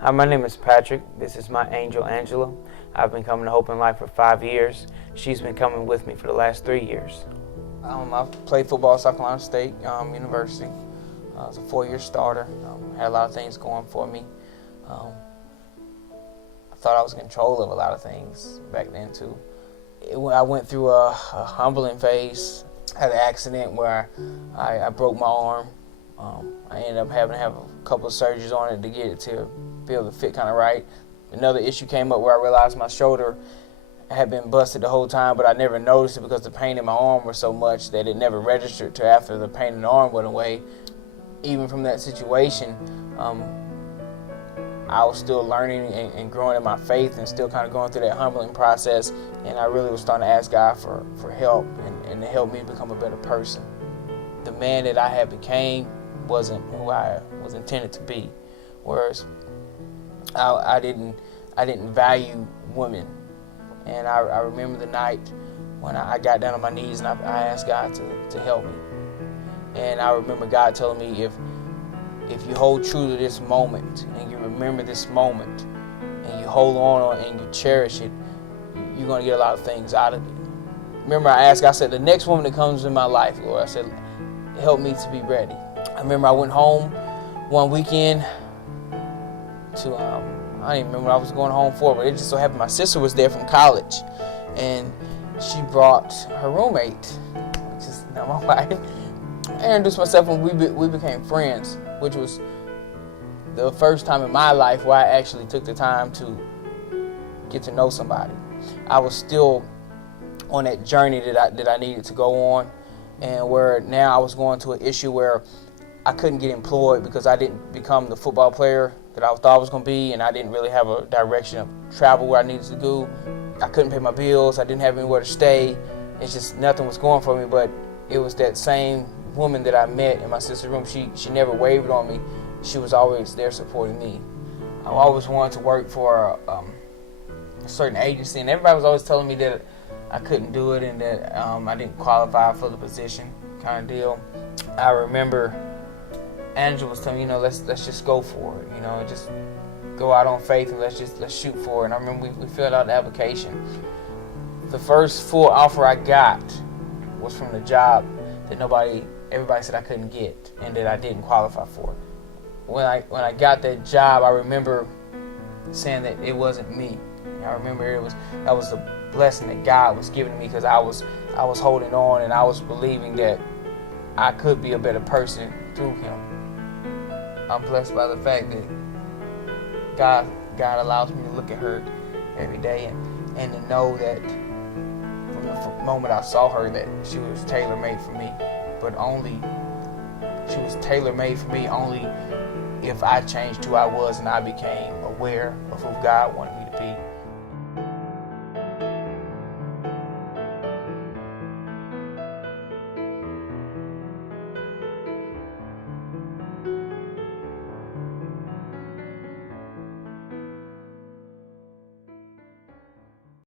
Hi, my name is Patrick. This is my angel, Angela. I've been coming to Hope in Life for 5 years. She's been coming with me for the last 3 years. I've played football at South Carolina State University. I was a 4-year starter. Had a lot of things going for me. I thought I was in control of a lot of things back then too. I went through a humbling phase. I had an accident where I broke my arm. I ended up having to have a couple of surgeries on it to get it to be able to fit kind of right. Another issue came up where I realized my shoulder had been busted the whole time, but I never noticed it because the pain in my arm was so much that it never registered till after the pain in the arm went away. Even from that situation, I was still learning and growing in my faith and still kind of going through that humbling process, and I really was starting to ask God for help and to help me become a better person. The man that I had became wasn't who I was intended to be, whereas I didn't value women. And I remember the night when I got down on my knees and I asked God to help me. And I remember God telling me, if you hold true to this moment and you remember this moment and you hold on and you cherish it, you're going to get a lot of things out of it. Remember I asked, I said, the next woman that comes in my life, Lord, I said, help me to be ready. I remember I went home one weekend to, I don't even remember what I was going home for, but it just so happened my sister was there from college, and she brought her roommate, which is now my wife. I introduced myself and we became friends, which was the first time in my life where I actually took the time to get to know somebody. I was still on that journey that I needed to go on, and where now I was going to an issue where I couldn't get employed because I didn't become the football player that I thought I was going to be, and I didn't really have a direction of travel where I needed to go. I couldn't pay my bills. I didn't have anywhere to stay. It's just nothing was going for me, but it was that same woman that I met in my sister's room. She never wavered on me. She was always there supporting me. I always wanted to work for a certain agency, and everybody was always telling me that I couldn't do it and that I didn't qualify for the position kind of deal. I remember Angela was telling me, let's just go for it, just go out on faith and let's shoot for it. And I remember we filled out the application. The first full offer I got was from the job that everybody said I couldn't get and that I didn't qualify for. When I got that job, I remember saying that it wasn't me. I remember that was the blessing that God was giving me, because I was holding on and I was believing that I could be a better person through Him. I'm blessed by the fact that God allows me to look at her every day and to know that from the moment I saw her that she was tailor-made for me. But she was tailor-made for me only if I changed who I was and I became aware of who God wanted me